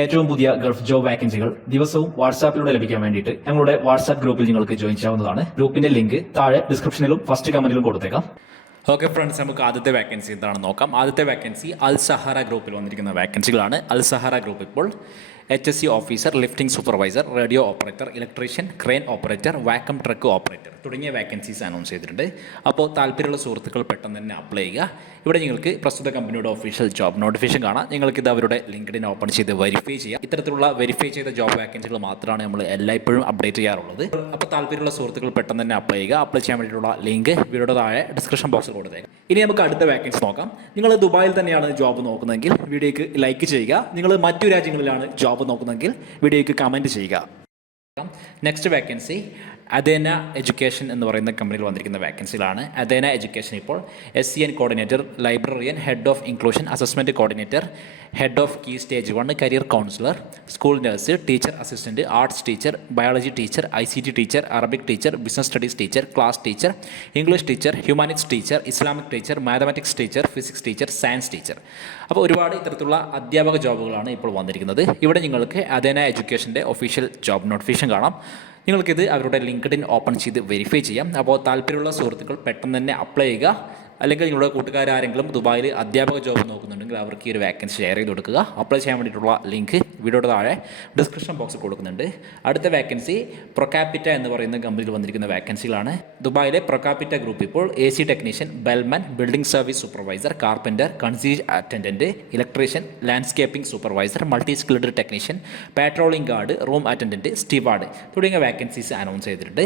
ഏറ്റവും പുതിയ Gulf job വാക്കൻസികൾ ദിവസവും വാട്സാപ്പിലൂടെ ലഭിക്കാൻ വേണ്ടിയിട്ട് ഞങ്ങളുടെ വാട്സാപ്പ് ഗ്രൂപ്പിൽ നിങ്ങൾക്ക് ജോയിൻ ചെയ്യാവുന്നതാണ്. ഗ്രൂപ്പിന്റെ ലിങ്ക് താഴെ ഡിസ്ക്രിപ്ഷനിലും ഫസ്റ്റ് കമന്റിലും കൊടുത്തേക്കാം. ഓക്കെ ഫ്രണ്ട്സ് നമുക്ക് ആദ്യത്തെ വാക്കൻസി എന്താണെന്ന് നോക്കാം. ആദ്യത്തെ വാക്കൻസി അൽ സഹാറ ഗ്രൂപ്പിൽ വന്നിരിക്കുന്ന വാക്കൻസികളാണ് അൽ സഹാറ ഗ്രൂപ്പ് ഇപ്പോൾ H S C officer lifting supervisor radio operator electrician crane operator vacuum truck operator തുടങ്ങിയ വാക്കൻസീസ് അനൗൺസ് ചെയ്തിട്ടുണ്ട്. അപ്പോൾ താല്പര്യമുള്ള സുഹൃത്തുക്കൾ പെട്ടെന്ന് തന്നെ അപ്ലൈ ചെയ്യുക. ഇവിടെ നിങ്ങൾക്ക് പ്രസ്തുത കമ്പനിയുടെ ഒഫീഷ്യൽ ജോബ് നോട്ടിഫിക്കേഷൻ കാണാം. നിങ്ങൾക്ക് ഇത് അവരുടെ ലിങ്ക്ഡിൻ ഓപ്പൺ ചെയ്ത് വെരിഫൈ ചെയ്യാം. ഇത്തരത്തിലുള്ള വെരിഫൈ ചെയ്ത ജോബ് വാക്കൻസികൾ മാത്രമാണ് നമ്മൾ എല്ലായ്പ്പോഴും അപ്ഡേറ്റ് ചെയ്യാറുള്ളത്. അപ്പോൾ താല്പര്യമുള്ള സുഹൃത്തുക്കൾ പെട്ടെന്ന് തന്നെ അപ്ലൈ ചെയ്യുക. അപ്ലൈ ചെയ്യാൻ വേണ്ടിയിട്ടുള്ള ലിങ്ക് വീഡിയോയുടെ താഴെ ഡിസ്ക്രിപ്ഷൻ ബോക്സിൽ കൊടുത്തേക്കാം. ഇനി നമുക്ക് അടുത്ത വാക്കൻസി നോക്കാം. നിങ്ങൾ ദുബായിൽ തന്നെയാണ് ജോബ് നോക്കുന്നതെങ്കിൽ വീഡിയോക്ക് ലൈക്ക് ചെയ്യുക. നിങ്ങൾ മറ്റു രാജ്യങ്ങളിലാണ് ജോബ് നോക്കുന്നതെങ്കിൽ വീഡിയോയ്ക്ക് കമന്റ് ചെയ്യുക. നെക്സ്റ്റ് വേക്കൻസി അദേന എഡ്യൂക്കേഷൻ എന്ന് പറയുന്ന കമ്പനിയിൽ വന്നിരിക്കുന്ന വേക്കൻസികളാണ് അദേന എഡ്യൂക്കേഷൻ ഇപ്പോൾ S C N coordinator librarian head of inclusion assessment coordinator head of key stage one career counsellor school nurse teacher assistant arts teacher biology teacher I C T teacher Arabic teacher business studies teacher class teacher English teacher humanities teacher Islamic teacher mathematics teacher physics teacher science teacher അപ്പോൾ ഒരുപാട് ഇത്തരത്തിലുള്ള അധ്യാപക ജോബുകളാണ് ഇപ്പോൾ വന്നിരിക്കുന്നത്. ഇവിടെ നിങ്ങൾക്ക് Adena എഡ്യൂക്കേഷന്റെ ഒഫീഷ്യൽ ജോബ് നോട്ടിഫിക്കേഷൻ കാണാം. നിങ്ങൾക്കിത് അവരുടെ ലിങ്ക്ഡിൻ ഓപ്പൺ ചെയ്ത് വെരിഫൈ ചെയ്യാം. അപ്പോൾ താല്പര്യമുള്ള സുഹൃത്തുക്കൾ പെട്ടെന്ന് തന്നെ അപ്ലൈ ചെയ്യുക. അല്ലെങ്കിൽ നിങ്ങളുടെ കൂട്ടുകാരാരെങ്കിലും ദുബായിൽ അധ്യാപക ജോബ് നോക്കുന്നുണ്ടെങ്കിൽ അവർക്ക് ഈ ഒരു വാക്കൻസി ഷെയർ ചെയ്ത് കൊടുക്കുക. അപ്ലൈ ചെയ്യാൻ വേണ്ടിയിട്ടുള്ള ലിങ്ക് വീഡിയോയുടെ താഴെ ഡിസ്ക്രിപ്ഷൻ ബോക്സിൽ കൊടുക്കുന്നുണ്ട്. അടുത്ത വാക്കൻസി പ്രൊക്കാപ്പിറ്റ എന്ന് പറയുന്ന കമ്പനിയിൽ വന്നിരിക്കുന്ന വാക്കൻസികളാണ് ദുബായിലെ പ്രൊക്കാപ്പിറ്റ ഗ്രൂപ്പ് ഇപ്പോൾ A C technician bellman building service supervisor carpenter concierge attendant electrician landscaping supervisor multi skilled technician patrolling guard room attendant steward തുടങ്ങിയ വാക്കൻസീസ് അനൗൺസ് ചെയ്തിട്ടുണ്ട്.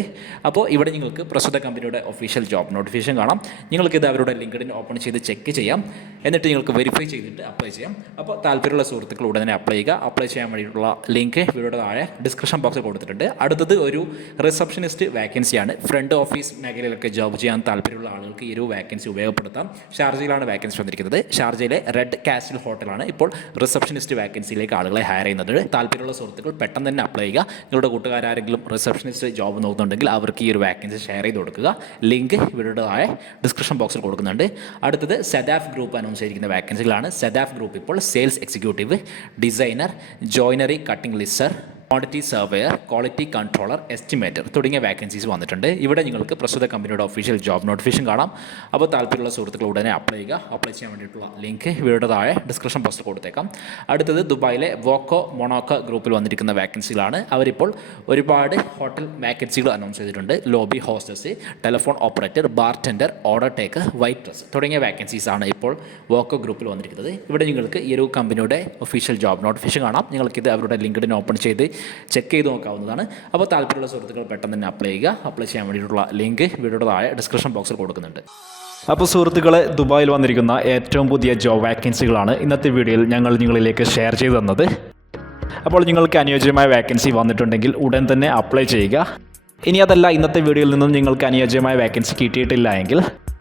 അപ്പോൾ ഇവിടെ നിങ്ങൾക്ക് പ്രസ്തുത കമ്പനിയുടെ ഒഫീഷ്യൽ ജോബ് നോട്ടിഫിക്കേഷൻ കാണാം. നിങ്ങൾക്കിത് അവരുടെ ലിങ്ക്ഡിൻ ഓപ്പൺ ചെയ്ത് ചെക്ക് ചെയ്യാം. എന്നിട്ട് നിങ്ങൾക്ക് വെരിഫൈ ചെയ്തിട്ട് അപ്ലൈ ചെയ്യാം. അപ്പോൾ താല്പര്യമുള്ള സുഹൃത്തുക്കൾ ഉടനെ അപ്ലൈ ചെയ്യുക. അപ്ലൈ ചെയ്യാൻ വേണ്ടിയിട്ടുള്ള ലിങ്ക് വീഡിയോയുടെ താഴെ ഡിസ്ക്രിപ്ഷൻ ബോക്സിൽ കൊടുത്തിട്ടുണ്ട്. അടുത്തത് ഒരു റിസപ്ഷനിസ്റ്റ് വാക്കൻസിയാണ് ഫ്രണ്ട് ഓഫീസ് മേഖലയിലൊക്കെ ജോബ് ചെയ്യാൻ താല്പര്യമുള്ള ആളുകൾക്ക് ഈ ഒരു വാക്കൻസി ഉപയോഗപ്പെടുത്താം. ഷാർജയിലാണ് വാക്കൻസി വന്നിരിക്കുന്നത്. ഷാർജയിലെ റെഡ് കാസ്റ്റിൽ ഹോട്ടലാണ് ഇപ്പോൾ റിസപ്ഷനിസ്റ്റ് വാക്കൻസിയിലേക്ക് ആളുകളെ ഹയർ ചെയ്യുന്നത്. താല്പര്യമുള്ള സുഹൃത്തുക്കൾ പെട്ടെന്ന് തന്നെ അപ്ലൈ ചെയ്യുക. നിങ്ങളുടെ കൂട്ടുകാരെങ്കിലും റിസപ്ഷനിസ്റ്റ് ജോബ് നോക്കുന്നുണ്ടെങ്കിൽ അവർക്ക് ഈ ഒരു വാക്കൻസി ഷെയർ ചെയ്ത് കൊടുക്കുക. ലിങ്ക് വീഡിയോയുടെ താഴെ ഡിസ്ക്രിപ്ഷൻ ബോക്സിൽ കൊടുക്കുന്നുണ്ട്. അടുത്തത് സെദാഫ് ഗ്രൂപ്പ് അനൗൺസ് ചെയ്തിരിക്കുന്ന വാക്കൻസികളാണ് സെദാഫ് ഗ്രൂപ്പ് ഇപ്പോൾ sales executive designer joinery cutting laser quantity surveyor quality controller estimator തുടങ്ങിയ വാക്കൻസീസ് വന്നിട്ടുണ്ട്. ഇവിടെ നിങ്ങൾക്ക് പ്രസ്തുത കമ്പനിയുടെ ഒഫീഷ്യൽ ജോബ് നോട്ടിഫിക്കേഷൻ കാണാം. അപ്പോൾ താല്പര്യമുള്ള സുഹൃത്തുക്കൾ ഉടനെ അപ്ലൈ ചെയ്യുക. അപ്ലൈ ചെയ്യാൻ വേണ്ടിയിട്ടുള്ള ലിങ്ക് വീഡിയോയുടെ താഴെ ഡിസ്ക്രിപ്ഷൻ ബോക്സിൽ കൊടുത്തേക്കാം. അടുത്തത് ദുബായിലെ വോക്കോ മൊണോക്കോ ഗ്രൂപ്പിൽ വന്നിരിക്കുന്ന വാക്കൻസികളാണ് അവരിപ്പോൾ ഒരുപാട് ഹോട്ടൽ വാക്കൻസികൾ അനൗൺസ് ചെയ്തിട്ടുണ്ട്. Lobby hostess telephone operator bartender order take waitress തുടങ്ങിയ വാക്കൻസീസ് ആണ് ഇപ്പോൾ വോക്കോ ഗ്രൂപ്പിൽ വന്നിരിക്കുന്നത്. ഇവിടെ നിങ്ങൾക്ക് ഈ ഒരു കമ്പനിയുടെ ഒഫീഷ്യൽ ജോബ് നോട്ടിഫിക്കേഷൻ കാണാം. നിങ്ങൾക്കിത് അവരുടെ ലിങ്ക്ഡിൻ ഓപ്പൺ ചെയ്ത് ചെക്ക് ചെയ്ത് നോക്കാവുന്നതാണ്. അപ്പോൾ താല്പര്യമുള്ള സുഹൃത്തുക്കൾ പെട്ടെന്ന് തന്നെ അപ്ലൈ ചെയ്യുക. അപ്ലൈ ചെയ്യാൻ വേണ്ടിയിട്ടുള്ള ലിങ്ക് വീഡിയോയുടെ താഴെ ഡിസ്ക്രിപ്ഷൻ ബോക്സിൽ കൊടുക്കുന്നുണ്ട്. അപ്പോൾ സുഹൃത്തുക്കളെ ദുബായിൽ വന്നിരിക്കുന്ന ഏറ്റവും പുതിയ ജോബ് വാക്കൻസികളാണ് ഇന്നത്തെ വീഡിയോയിൽ ഞങ്ങൾ നിങ്ങളിലേക്ക് ഷെയർ ചെയ്തു തന്നത്. അപ്പോൾ നിങ്ങൾക്ക് അനുയോജ്യമായ വാക്കൻസി വന്നിട്ടുണ്ടെങ്കിൽ ഉടൻ തന്നെ അപ്ലൈ ചെയ്യുക. ഇനി അതല്ല ഇന്നത്തെ വീഡിയോയിൽ നിന്നും നിങ്ങൾക്ക് അനുയോജ്യമായ വാക്കൻസി കിട്ടിയിട്ടില്ല എങ്കിൽ